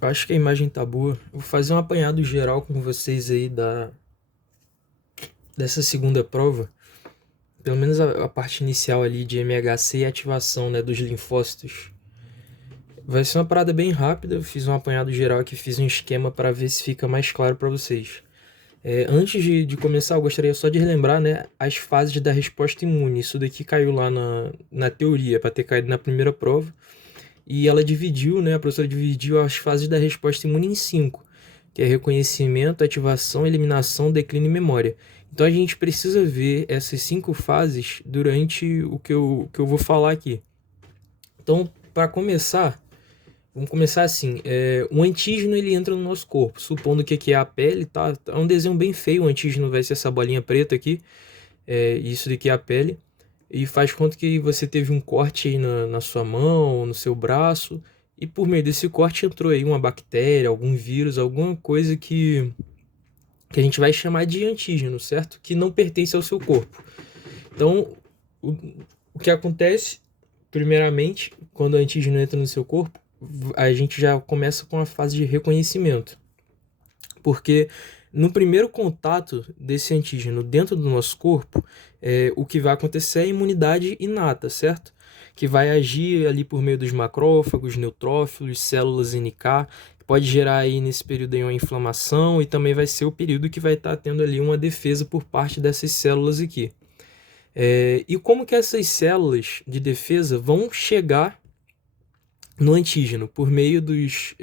Acho que a imagem tá boa. Eu vou fazer um apanhado geral com vocês aí dessa segunda prova. Pelo menos a parte inicial ali de MHC e ativação, né, dos linfócitos. Vai ser uma parada bem rápida. Eu fiz um apanhado geral aqui, fiz um esquema para ver se fica mais claro para vocês. Antes de começar, eu gostaria só de relembrar, né, as fases da resposta imune. Isso daqui caiu lá na teoria, para ter caído na primeira prova. E ela dividiu, né, a professora dividiu as fases da resposta imune em cinco, que é reconhecimento, ativação, eliminação, declínio e memória. Então a gente precisa ver essas cinco fases durante o que eu vou falar aqui. Então, para começar, vamos começar assim. O antígeno ele entra no nosso corpo, supondo que aqui é a pele, tá? É um desenho bem feio, o antígeno vai ser essa bolinha preta aqui, isso daqui é a pele. E faz conta que você teve um corte aí na sua mão, no seu braço, e por meio desse corte entrou aí uma bactéria, algum vírus, alguma coisa que a gente vai chamar de antígeno, certo? Que não pertence ao seu corpo. Então, o, o que acontece, primeiramente, quando o antígeno entra no seu corpo, a gente já começa com a fase de reconhecimento. Porque no primeiro contato desse antígeno dentro do nosso corpo, o que vai acontecer é a imunidade inata, certo? Que vai agir ali por meio dos macrófagos, neutrófilos, células NK, pode gerar aí nesse período aí uma inflamação e também vai ser o período que vai estar tendo ali uma defesa por parte dessas células aqui. E como que essas células de defesa vão chegar no antígeno? Por meio dos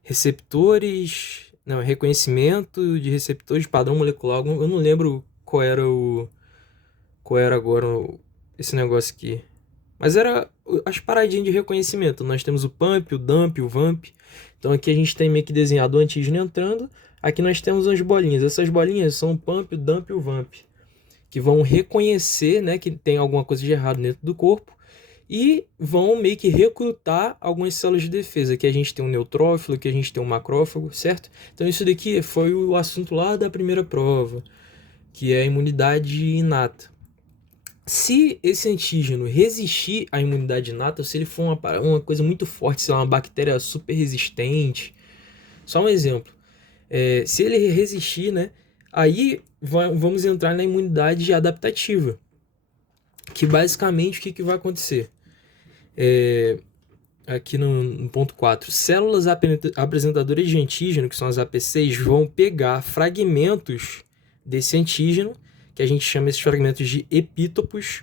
receptores, não, reconhecimento de receptores de padrão molecular. Eu não lembro qual era agora esse negócio aqui. Mas era as paradinhas de reconhecimento. Nós temos o pump, o dump, o vamp. Então aqui a gente tem meio que desenhado o antígeno entrando. Aqui nós temos as bolinhas. Essas bolinhas são o pump, o dump e o vamp, que vão reconhecer, né, que tem alguma coisa de errado dentro do corpo e vão meio que recrutar algumas células de defesa, que a gente tem um neutrófilo, que a gente tem um macrófago, certo? Então isso daqui foi o assunto lá da primeira prova, que é a imunidade inata. Se esse antígeno resistir à imunidade inata, se ele for uma coisa muito forte, sei lá, uma bactéria super resistente, só um exemplo, se ele resistir, né, aí vamos entrar na imunidade adaptativa, que basicamente o que vai acontecer? Aqui no ponto 4, células apresentadoras de antígeno, que são as APCs, vão pegar fragmentos desse antígeno, que a gente chama esses fragmentos de epítopos,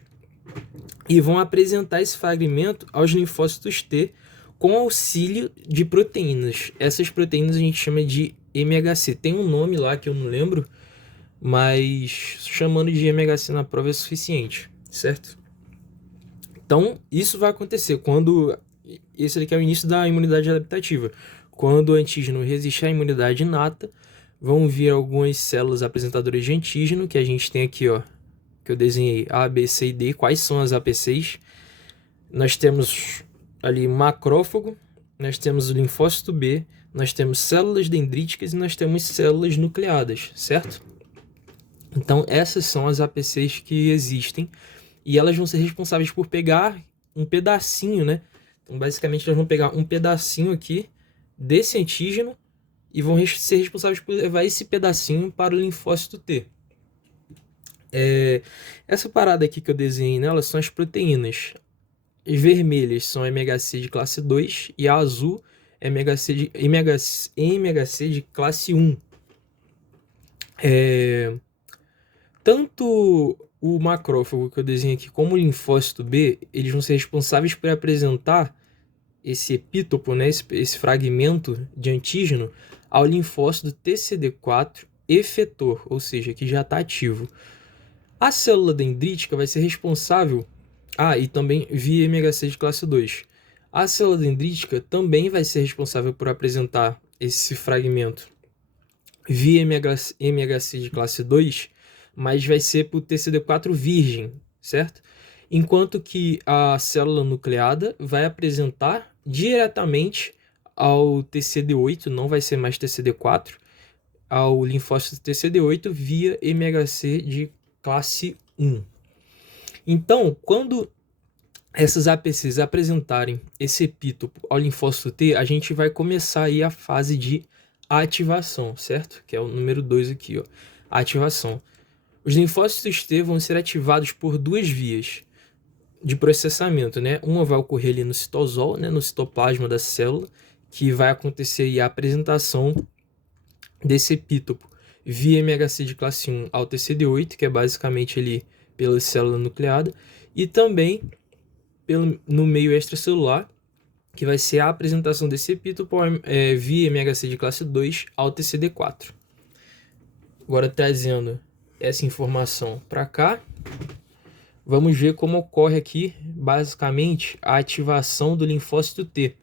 e vão apresentar esse fragmento aos linfócitos T com auxílio de proteínas. Essas proteínas a gente chama de MHC. Tem um nome lá que eu não lembro, mas chamando de MHC na prova é suficiente, certo? Então, isso vai acontecer quando... Esse aqui é o início da imunidade adaptativa. Quando o antígeno resiste à imunidade inata, vão vir algumas células apresentadoras de antígeno, que a gente tem aqui, ó, que eu desenhei A, B, C e D. Quais são as APCs? Nós temos ali macrófago, nós temos o linfócito B, nós temos células dendríticas e nós temos células nucleadas, certo? Então, essas são as APCs que existem e elas vão ser responsáveis por pegar um pedacinho, né? Então, basicamente, elas vão pegar um pedacinho aqui desse antígeno e vão ser responsáveis por levar esse pedacinho para o linfócito T. Essa parada aqui que eu desenhei nela são as proteínas. As vermelhas são MHC de classe 2 e a azul é MHC de classe 1. Tanto o macrófago que eu desenho aqui como o linfócito B, eles vão ser responsáveis por apresentar esse epítopo, né, esse fragmento de antígeno ao linfócito TCD4 efetor, ou seja, que já está ativo. A célula dendrítica vai ser responsável... e também via MHC de classe 2. A célula dendrítica também vai ser responsável por apresentar esse fragmento via MHC de classe 2, mas vai ser para o TCD4 virgem, certo? Enquanto que a célula nucleada vai apresentar diretamente ao TCD8, não vai ser mais TCD4, ao linfócito TCD8 via MHC de classe 1. Então, quando essas APCs apresentarem esse epítopo ao linfócito T, a gente vai começar aí a fase de ativação, certo? Que é o número 2 aqui, ó. Ativação. Os linfócitos T vão ser ativados por duas vias de processamento, né? Uma vai ocorrer ali no citosol, né? No citoplasma da célula, que vai acontecer aí a apresentação desse epítopo via MHC de classe 1 ao TCD8, que é basicamente ali pela célula nucleada, e também no meio extracelular, que vai ser a apresentação desse epítopo via MHC de classe 2 ao TCD4. Agora, trazendo essa informação para cá, vamos ver como ocorre aqui, basicamente, a ativação do linfócito T.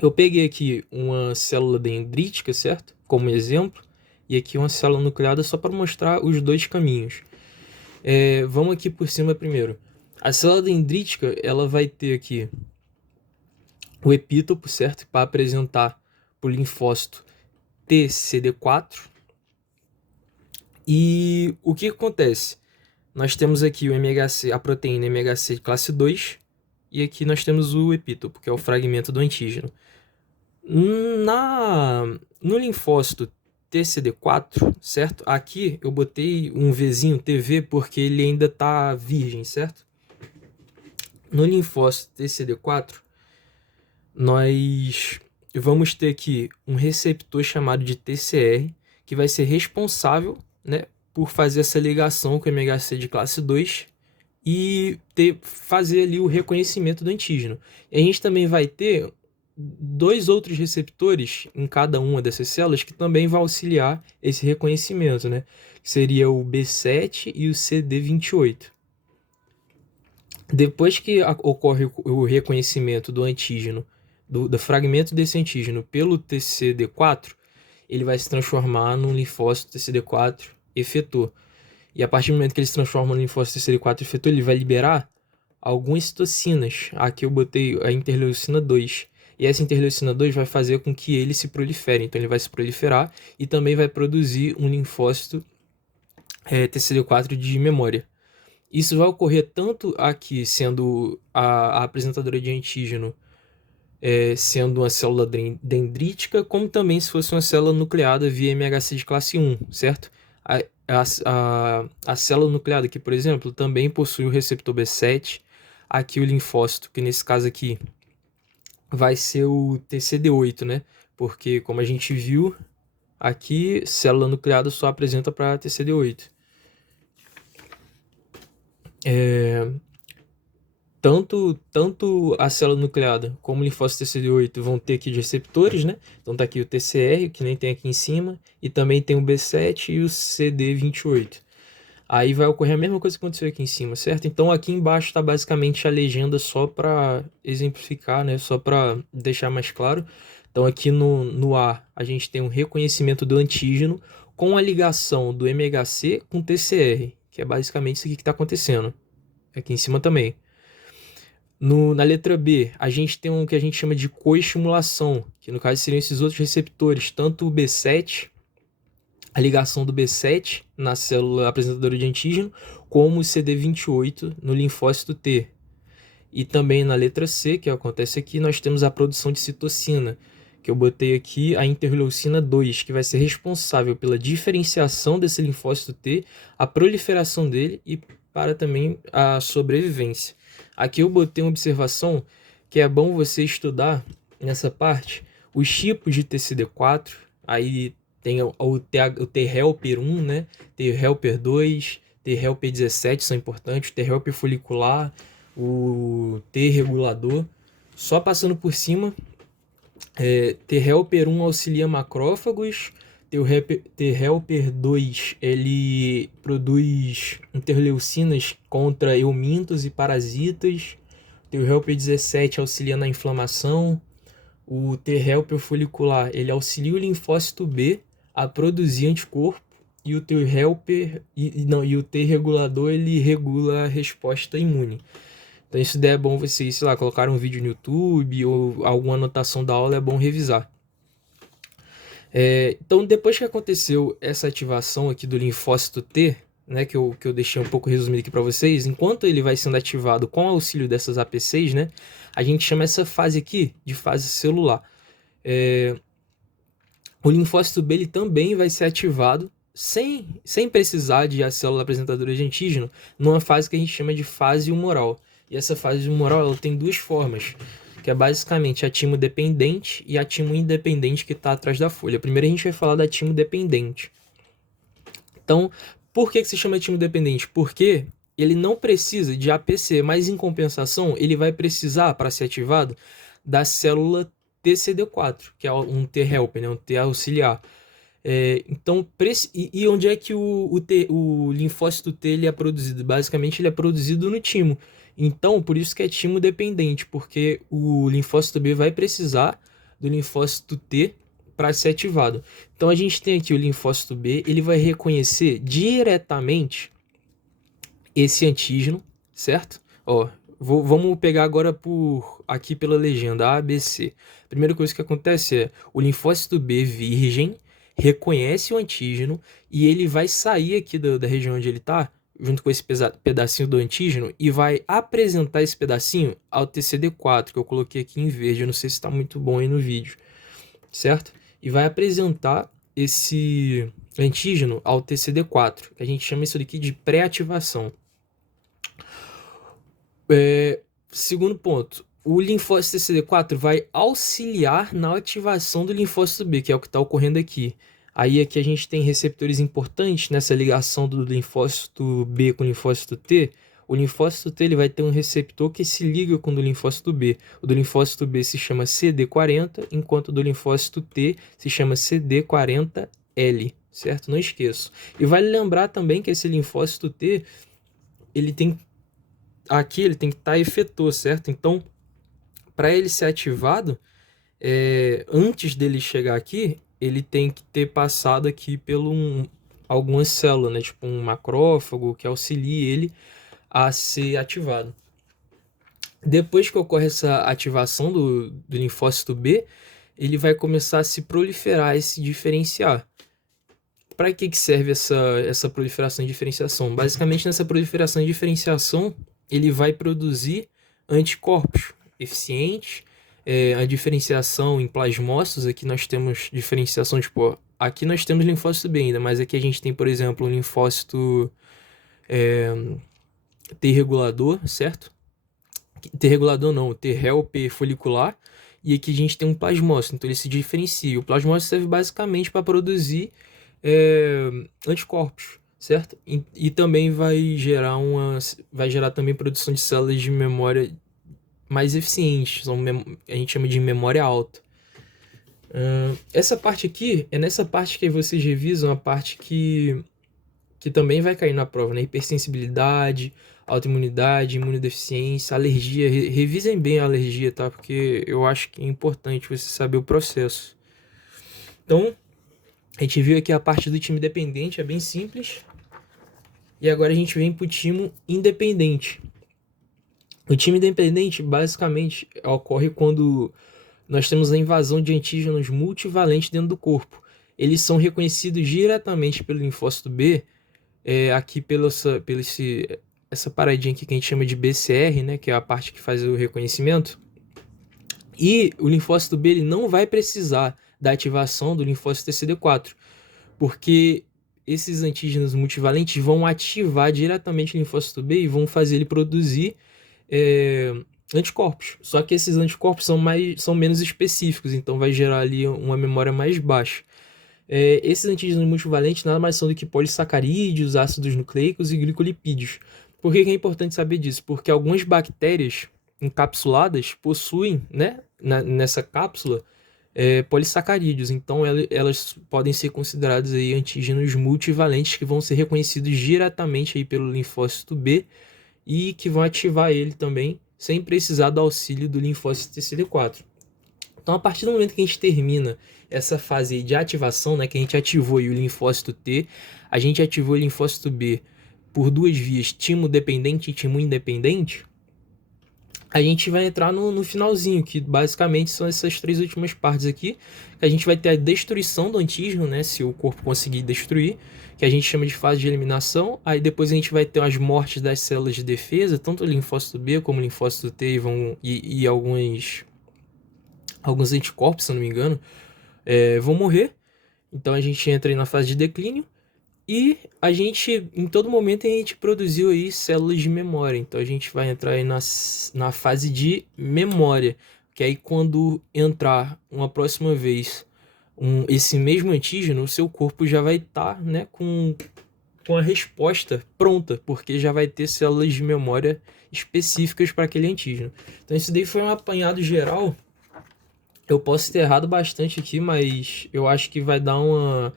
Eu peguei aqui uma célula dendrítica, certo? Como exemplo, e aqui uma célula nucleada só para mostrar os dois caminhos. Vamos aqui por cima primeiro. A célula dendrítica, ela vai ter aqui o epítopo, certo? Para apresentar para o linfócito TCD4. E o que acontece? Nós temos aqui o MHC, a proteína MHC de classe 2, e aqui nós temos o epítopo, que é o fragmento do antígeno. No linfócito TCD4, certo? Aqui eu botei um Vzinho TV porque ele ainda está virgem, certo? No linfócito TCD4, nós vamos ter aqui um receptor chamado de TCR, que vai ser responsável, né, por fazer essa ligação com o MHC de classe 2 e fazer ali o reconhecimento do antígeno. E a gente também vai ter dois outros receptores em cada uma dessas células que também vai auxiliar esse reconhecimento, né? Que seria o B7 e o CD28. Depois que ocorre o reconhecimento do antígeno, do fragmento desse antígeno pelo TCD4, ele vai se transformar num linfócito TCD4 efetor. E a partir do momento que ele se transforma no linfócito TCD4 efetor, ele vai liberar algumas citocinas. Aqui eu botei a interleucina 2. E essa interleucina 2 vai fazer com que ele se prolifere. Então ele vai se proliferar e também vai produzir um linfócito TCD4 de memória. Isso vai ocorrer tanto aqui, sendo a apresentadora de antígeno sendo uma célula dendrítica, como também se fosse uma célula nucleada via MHC de classe 1, certo? A célula nucleada aqui, por exemplo, também possui o receptor B7. Aqui o linfócito, que nesse caso aqui vai ser o TCD8, né? Porque, como a gente viu, aqui célula nucleada só apresenta para TCD8. Tanto a célula nucleada como o linfócito TCD8 vão ter aqui de receptores, né? Então tá aqui o TCR, que nem tem aqui em cima, e também tem o B7 e o CD28. Aí vai ocorrer a mesma coisa que aconteceu aqui em cima, certo? Então aqui embaixo está basicamente a legenda só para exemplificar, né? Só para deixar mais claro. Então aqui no A a gente tem um reconhecimento do antígeno com a ligação do MHC com o TCR, que é basicamente isso aqui que está acontecendo. Aqui em cima também. Na letra B, a gente tem o que a gente chama de coestimulação, que no caso seriam esses outros receptores, tanto o B7, a ligação do B7 na célula apresentadora de antígeno, como o CD28 no linfócito T. E também na letra C, que acontece aqui, nós temos a produção de citocina, que eu botei aqui a interleucina 2, que vai ser responsável pela diferenciação desse linfócito T, a proliferação dele e para também a sobrevivência. Aqui eu botei uma observação que é bom você estudar nessa parte os tipos de TCD4. Aí tem o T-helper 1, né? T-helper 2, T-helper 17 são importantes, o T-helper folicular, o T-regulador. Só passando por cima, T-helper 1 auxilia macrófagos, T-helper 2 ele produz interleucinas contra eumintos e parasitas, T-helper 17 auxilia na inflamação, o T-helper folicular ele auxilia o linfócito B a produzir anticorpo, e o T-helper e o T-regulador ele regula a resposta imune. Então isso daí é bom vocês, sei lá, colocar um vídeo no YouTube ou alguma anotação da aula, é bom revisar. Então depois que aconteceu essa ativação aqui do linfócito T, né, que eu deixei um pouco resumido aqui para vocês, enquanto ele vai sendo ativado com o auxílio dessas APCs, né, a gente chama essa fase aqui de fase celular. O linfócito B ele também vai ser ativado sem precisar de a célula apresentadora de antígeno, numa fase que a gente chama de fase humoral. E essa fase humoral ela tem duas formas, que é basicamente a timo dependente e a timo independente que está atrás da folha. Primeiro a gente vai falar da timo dependente. Então, por que se chama timo dependente? Porque ele não precisa de APC, mas em compensação ele vai precisar, para ser ativado, da célula TCD4, que é um T-helper, né? Um T auxiliar. Então, e onde é que o linfócito T ele é produzido? Basicamente, ele é produzido no timo. Então, por isso que é timo dependente, porque o linfócito B vai precisar do linfócito T para ser ativado. Então, a gente tem aqui o linfócito B, ele vai reconhecer diretamente esse antígeno, certo? Ó, vamos pegar agora aqui pela legenda ABC. Primeira coisa que acontece é o linfócito B virgem reconhece o antígeno e ele vai sair aqui da região onde ele está, junto com esse pedacinho do antígeno, e vai apresentar esse pedacinho ao TCD4, que eu coloquei aqui em verde. Eu não sei se está muito bom aí no vídeo, certo? E vai apresentar esse antígeno ao TCD4, que a gente chama isso daqui de pré-ativação. Segundo ponto, o linfócito TCD4 vai auxiliar na ativação do linfócito B, que é o que está ocorrendo aqui. Aí aqui a gente tem receptores importantes nessa ligação do linfócito B com o linfócito T. O linfócito T ele vai ter um receptor que se liga com o do linfócito B. O do linfócito B se chama CD40, enquanto o do linfócito T se chama CD40L, certo? Não esqueço. E vale lembrar também que esse linfócito T, ele tem que estar efetor, certo? Então, para ele ser ativado, antes dele chegar aqui, ele tem que ter passado aqui algumas células, né? Tipo um macrófago que auxilie ele a ser ativado. Depois que ocorre essa ativação do linfócito B, ele vai começar a se proliferar e se diferenciar. Para que serve essa proliferação e diferenciação? Basicamente, nessa proliferação e diferenciação, ele vai produzir anticorpos eficientes. A diferenciação em plasmócitos, aqui nós temos diferenciação, tipo, aqui nós temos linfócito B ainda, mas aqui a gente tem, por exemplo, um linfócito T regulador, certo? T regulador não, T helper folicular, e aqui a gente tem um plasmócito, então ele se diferencia. O plasmócito serve basicamente para produzir anticorpos, certo? E também vai gerar também produção de células de memória mais eficientes, a gente chama de memória alta. Essa parte aqui, é nessa parte que vocês revisam a parte que também vai cair na prova, né? Hipersensibilidade, autoimunidade, imunodeficiência, alergia. Revisem bem a alergia, tá? Porque eu acho que é importante você saber o processo. Então, a gente viu aqui a parte do time dependente, é bem simples. E agora a gente vem para o time independente. O time independente, basicamente, ocorre quando nós temos a invasão de antígenos multivalentes dentro do corpo. Eles são reconhecidos diretamente pelo linfócito B, aqui essa paradinha aqui que a gente chama de BCR, né, que é a parte que faz o reconhecimento. E o linfócito B ele não vai precisar da ativação do linfócito TCD4, porque esses antígenos multivalentes vão ativar diretamente o linfócito B e vão fazer ele produzir anticorpos. Só que esses anticorpos são menos específicos, então vai gerar ali uma memória mais baixa. Esses antígenos multivalentes nada mais são do que polissacarídeos, ácidos nucleicos e glicolipídios. Por que é importante saber disso? Porque algumas bactérias encapsuladas possuem, né, nessa cápsula, polissacarídeos. Então elas podem ser consideradas aí antígenos multivalentes que vão ser reconhecidos diretamente aí pelo linfócito B e que vão ativar ele também sem precisar do auxílio do linfócito TCD4. Então, a partir do momento que a gente termina essa fase de ativação, né, que a gente ativou aí o linfócito T, a gente ativou o linfócito B por duas vias, timo dependente e timo independente, a gente vai entrar no finalzinho, que basicamente são essas três últimas partes aqui, que a gente vai ter a destruição do antígeno, né, se o corpo conseguir destruir, que a gente chama de fase de eliminação. Aí depois a gente vai ter as mortes das células de defesa, tanto o linfócito B como o linfócito T e alguns anticorpos, se eu não me engano, vão morrer. Então a gente entra aí na fase de declínio. E a gente, em todo momento, a gente produziu aí células de memória. Então a gente vai entrar aí na fase de memória. Que aí quando entrar uma próxima vez esse mesmo antígeno, o seu corpo já vai estar, né, com a resposta pronta, porque já vai ter células de memória específicas para aquele antígeno. Então isso daí foi um apanhado geral. Eu posso ter errado bastante aqui, mas eu acho que vai dar uma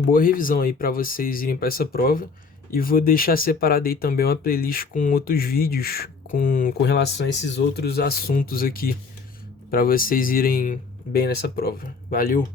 boa revisão aí para vocês irem para essa prova. E vou deixar separado aí também uma playlist com outros vídeos com relação a esses outros assuntos aqui, para vocês irem bem nessa prova. Valeu!